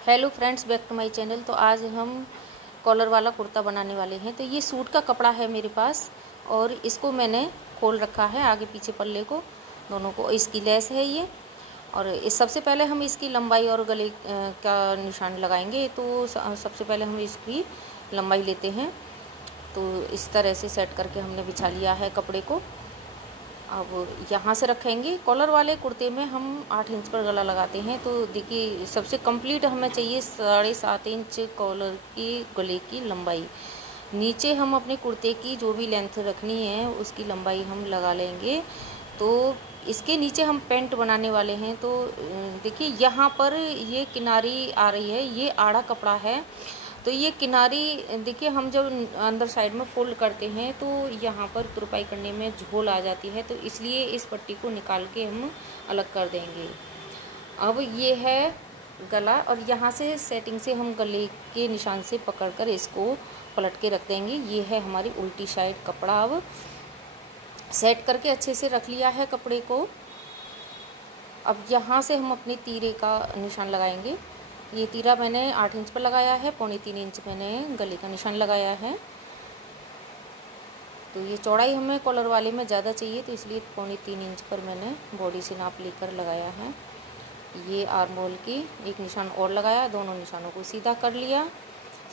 Hello friends, back to my channel. तो आज हम कॉलर वाला कुर्ता बनाने वाले हैं। तो ये सूट का कपड़ा है मेरे पास और इसको मैंने खोल रखा है, आगे पीछे पल्ले को दोनों को। इसकी लेस है ये। और इस सबसे पहले हम इसकी लंबाई और गले का निशान लगाएंगे। तो सबसे पहले हम इसकी लंबाई लेते हैं। तो इस तरह से सेट करके हमने बिछा लिया है कपड़े को। अब यहाँ से रखेंगे। कॉलर वाले कुर्ते में हम 8 इंच पर गला लगाते हैं। तो देखिए, सबसे कंप्लीट हमें चाहिए 7.5 इंच कॉलर की गले की लंबाई। नीचे हम अपने कुर्ते की जो भी लेंथ रखनी है उसकी लंबाई हम लगा लेंगे। तो इसके नीचे हम पेंट बनाने वाले हैं। तो देखिए, यहाँ पर ये किनारी आ रही है, ये आड़ा कपड़ा है। तो ये किनारी देखिए, हम जब अंदर साइड में फोल्ड करते हैं तो यहाँ पर तुरपाई करने में झोल आ जाती है। तो इसलिए इस पट्टी को निकाल के हम अलग कर देंगे। अब ये है गला, और यहाँ से सेटिंग से हम गले के निशान से पकड़कर इसको पलट के रख देंगे। ये है हमारी उल्टी साइड कपड़ा। अब सेट करके अच्छे से रख लिया है कपड़े को। अब यहाँ से हम अपने तीरे का निशान लगाएंगे। ये तीरा मैंने 8 इंच पर लगाया है, 3.25 इंच मैंने गले का निशान लगाया है। तो ये चौड़ाई हमें कॉलर वाले में ज़्यादा चाहिए, तो इसलिए 3.25 इंच पर मैंने बॉडी से नाप लेकर लगाया है। ये आर्म होल की एक निशान और लगाया, दोनों निशानों को सीधा कर लिया।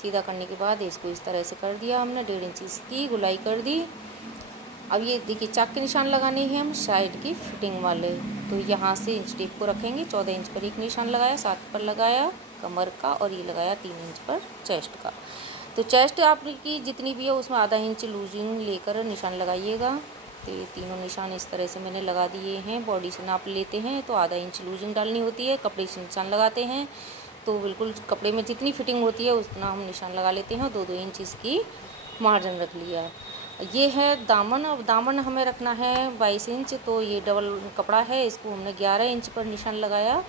सीधा करने के बाद इसको इस तरह से कर दिया हमने, 1.5 इंच इसकी गुलाई कर दी। अब ये देखिए, चाक के निशान लगाने हैं हम साइड की फिटिंग वाले। तो यहाँ से इंच टेप को रखेंगे। 14 इंच पर एक निशान लगाया, 7 पर लगाया कमर का, और ये लगाया 3 इंच पर चेस्ट का। तो चेस्ट आपकी जितनी भी है उसमें आधा इंच लूजिंग लेकर निशान लगाइएगा। तो ये तीनों निशान इस तरह से मैंने लगा दिए हैं। बॉडी से नाप लेते हैं तो आधा इंच लूजिंग डालनी होती है। कपड़े से निशान लगाते हैं तो बिल्कुल कपड़े में जितनी फिटिंग होती है उतना हम निशान लगा लेते हैं। 2-2 इंच इसकी मार्जिन रख लिया। ये है दामन। अब दामन हमें रखना है 22 इंच। तो ये डबल कपड़ा है, इसको हमने 11 इंच पर निशान लगाया।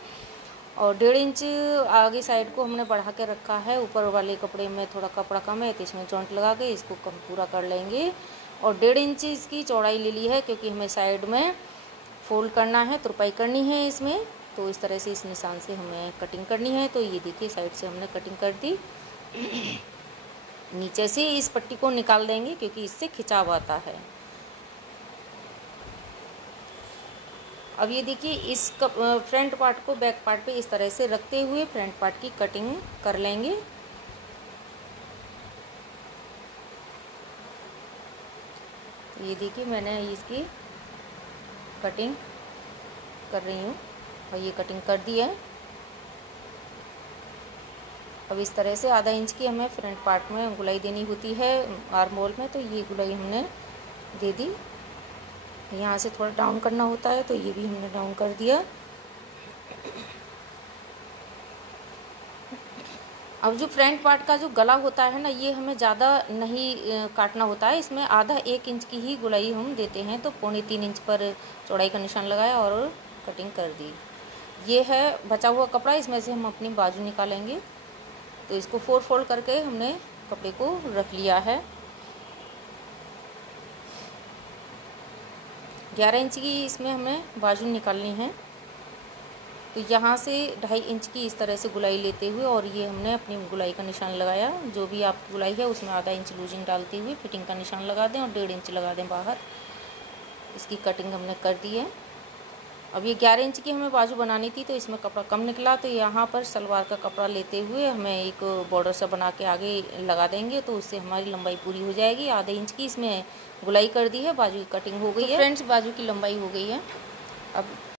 और 1.5 इंच आगे साइड को हमने बढ़ा के रखा है। ऊपर वाले कपड़े में थोड़ा कपड़ा कम है तो इसमें जॉइंट लगा के इसको कम पूरा कर लेंगे। और 1.5 इंच इसकी चौड़ाई ले ली है, क्योंकि हमें साइड में फोल्ड करना है, तुरपाई करनी है इसमें। तो इस तरह से इस निशान से हमें कटिंग करनी है। तो ये देखिए, साइड से हमने कटिंग कर दी। नीचे से इस पट्टी को निकाल देंगे क्योंकि इससे खिंचाव आता है। अब ये देखिए, इस फ्रंट पार्ट को बैक पार्ट पे इस तरह से रखते हुए फ्रंट पार्ट की कटिंग कर लेंगे। ये देखिए, मैंने इसकी कटिंग कर रही हूँ और ये कटिंग कर दी है। अब इस तरह से आधा इंच की हमें फ्रंट पार्ट में गुलाई देनी होती है आर्म होल में। तो ये गुलाई हमने दे दी। यहाँ से थोड़ा डाउन करना होता है तो ये भी हमने डाउन कर दिया। अब जो फ्रंट पार्ट का जो गला होता है ना, ये हमें ज़्यादा नहीं काटना होता है। इसमें आधा 1 इंच की ही गुलाई हम देते हैं। तो 3.25 इंच पर चौड़ाई का निशान लगाया और कटिंग कर दी। ये है बचा हुआ कपड़ा, इसमें से हम अपनी बाजू निकालेंगे। तो इसको 4 फोल्ड करके हमने कपड़े को रख लिया है। 11 इंच की इसमें हमें बाजू निकालनी है। तो यहाँ से 2.5 इंच की इस तरह से गुलाई लेते हुए, और ये हमने अपनी गुलाई का निशान लगाया। जो भी आपकी गुलाई है उसमें आधा इंच लूजिंग डालते हुए फिटिंग का निशान लगा दें और 1.5 इंच लगा दें बाहर। इसकी कटिंग हमने कर दी है। अब ये 11 इंच की हमें बाजू बनानी थी तो इसमें कपड़ा कम निकला। तो यहाँ पर सलवार का कपड़ा लेते हुए हमें एक बॉर्डर सा बना के आगे लगा देंगे। तो उससे हमारी लंबाई पूरी हो जाएगी। आधे इंच की इसमें गुलाई कर दी है, बाजू की कटिंग हो गई है। फ्रेंड्स, बाजू की लंबाई हो गई है। अब